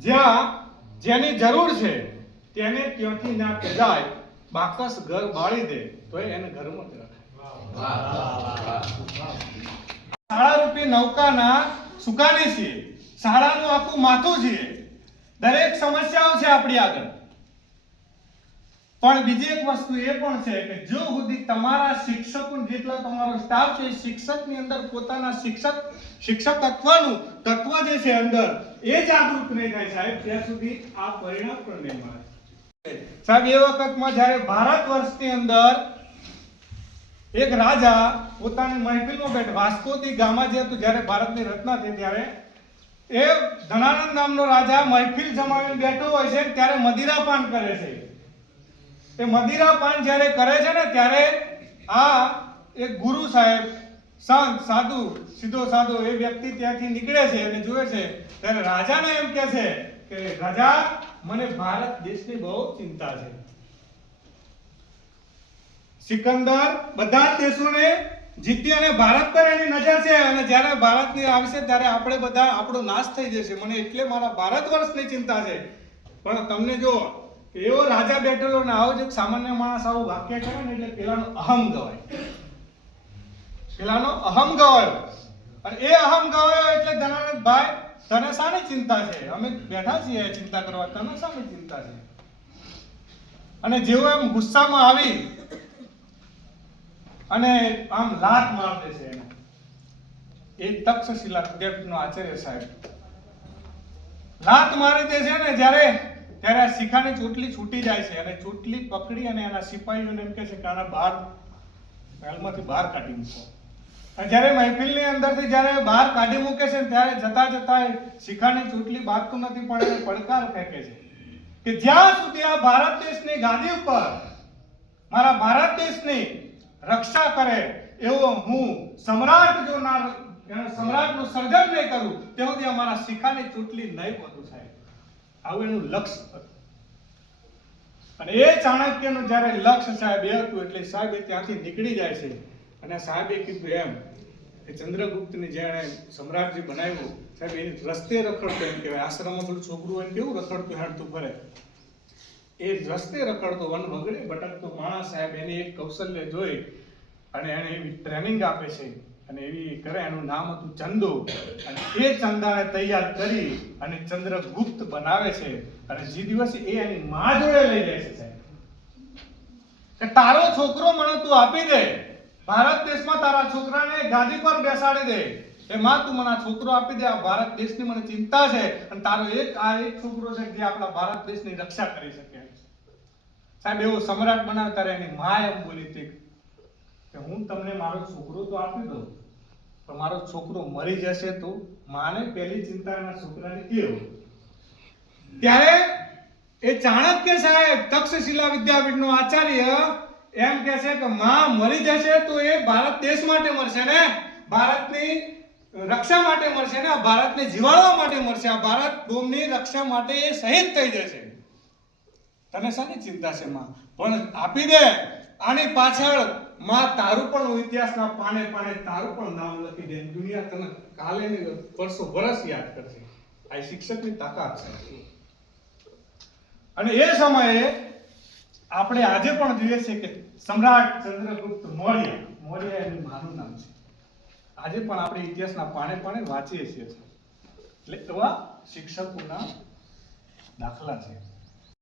જ્યાં જેની જરૂર છે, તેને ત્યાંથી ના કહેવાય, બાકસ ઘર બાળી દે, તો એને ઘરમાં જ રખાય. શાળા રૂપી નૌકાના સુકાની છીએ. શાળાનું આખું માથું છીએ. દરેક સમસ્યાઓ છે આપણી આગળ. પણ બીજી એક વસ્તુ એ પણ છે કે જો સુધી તમારા શિક્ષકો જેટલા તમારો સ્ટાફ છે શિક્ષકની અંદર પોતાના શિક્ષક શિક્ષક તત્વનું તત્વ જે છે અંદર એ જાગૃત નહીં થાય સાહેબ, ત્યાં સુધી આ પરિણામ પણ નહીં મળે. સાહેબ, એ વખતમાં જ્યારે ભારત વર્ષની અંદર એક રાજા પોતાની મહેફિલમાં બેઠ, વાસ્કોથી ગામા જે હતું જ્યારે ભારતની રચના થઈ ત્યારે એ ધનાનંદ નામનો રાજા મહેફિલ જમાવીને બેઠો હોય છે ત્યારે મદિરાપાન કરે છે. એ મદિરાપાન જ્યારે કરે છે ને, ત્યારે આ એક ગુરુ સાહેબ, સંત, સાધુ સીધો સાધુ એ વ્યક્તિ ત્યાંથી નીકળે છે અને જુએ છે. ત્યારે રાજાને એમ કહે છે કે, રાજા, મને ભારત દેશની બહુ ચિંતા છે. સિકંદર બધા દેશોને જીતી અને ભારત પર એની નજર છે અને જ્યારે ભારતની આવશે ત્યારે આપણે બધા આપણો નાશ થઈ જશે. મને એટલે મારા ભારત વર્ષની ચિંતા છે. પણ તમને જો એવો રાજા બેઠેલો ને આવો જ સામાન્ય માણસ આવું વાક્ય કરે ને એટલે પેલાનો અહમ ગવાય. પેલાનો અહમ ગવાયો. અને એ અહમ ગવાયો એટલે ધનાનંદ ભાઈ તને શાની ચિંતા છે? અમે બેઠા છીએ, ચિંતા કરવા. તને શાની ચિંતા છે? અને જેવો એમ ગુસ્સામાં આવી અને આમ લાત માર છે એને. એ તક્ષશિલા નો આચાર્ય સાહેબ. લાત મારી દે છે ને, જ્યારે ત્યારે આ શિખાની ચોટલી છૂટી જાય છે અને ચોટલી પકડી અને એના સિપાહીઓને એમ કહે છે કે આના બહાર મહેલમાંથી બહાર કાઢી મૂકો. જ્યારે મહેફિલની અંદરથી જ્યારે બહાર કાઢી મૂકે છે ત્યારે જતા જતા શિખાની ચોટલી બાંધતું નથી, પણ એને પડકાર ફેંકે છે કે જ્યાં સુધી આ ભારત દેશની ગાદી ઉપર મારા ભારત દેશની રક્ષા કરે, એવો હું સમ્રાટ જો સમ્રાટનું સર્જન નહીં કરું તે સુધી અમારા શિખાની ચૂંટણી નહીં વધુ સાહેબ આવું એનું લક્ષ્ય અને એ ચાણક્યનું જ્યારે લક્ષ્ય સાહેબ એ હતું, એટલે સાહેબ ત્યાંથી નીકળી જાય છે. અને સાહેબે કીધું એમ કે ચંદ્રગુપ્તની જેણે સમ્રાટજી બનાવ્યું, સાહેબ, એની રસ્તે રખડતો એમ કહેવાય. આશ્રમમાં પેલું છોકરું હોય કેવું રખડતું, હાડતું ફરે. એ રસ્તે રખડતો, વન વગડે ભટકતો માણસ સાહેબ એની એક કૌશલ્ય જોઈ અને એને એવી ટ્રેનિંગ આપે છે. અને એવી કરે, એનું નામ હતું ચંદુ. અને એ ચંદાને તૈયાર કરી અને ચંદ્રગુપ્ત બનાવે છે. અને જે દિવસે એ એની મા જોડે લઈ જાય છે કે તારો છોકરો મને તું આપી દે. ભારત દેશમાં તારા છોકરાને ગાદી પર બેસાડી દે. એ માં, તું મને આ છોકરો આપી દે. આ ભારત દેશની મને ચિંતા છે. અને તારો એક, આ એક છોકરો છે જે આપણા ભારત દેશની રક્ષા કરી શકે. સાહેબ, એવો સમ્રાટ બનાવે ત્યારે એની મા એમ બોલી હતી કે હું તમને મારો છોકરો તો આપી દઉં, પણ મારો છોકરો મરી જશે તો માને પહેલી ચિંતા એના છોકરાની એ ત્યારે એ ચાણક્ય સાહેબ તક્ષશિલા વિદ્યાપીઠનો આચાર્ય એમ કહે છે કે માં મરી જશે તો એ ભારત દેશ માટે મરશે ને? ભારતની રક્ષા માટે મરશે ને? આ ભારતને જીવાડવા માટે મરશે. આ ભારત ભૂમિની રક્ષા માટે એ શહીદ થઈ જશે. તને શાની ચિંતા છે માં? પણ આપી દે. આની પાછળ માં તારું પણ ઇતિહાસના પાને પાને તારું પણ નામ લખી દે. દુનિયા તને કાલે ને વર્ષો વર્ષ યાદ કરશે. આ શિક્ષકની તાકાત છે. અને એ સમયે આપણે આજે પણ જોઈએ છે કે સમ્રાટ ચંદ્રગુપ્ત મૌર્ય મૌર્ય એનું માનું નામ છે. આજે પણ આપણે ઇતિહાસના પાને પાને વાંચીએ છીએ. એટલે એવા શિક્ષકોના દાખલા છે.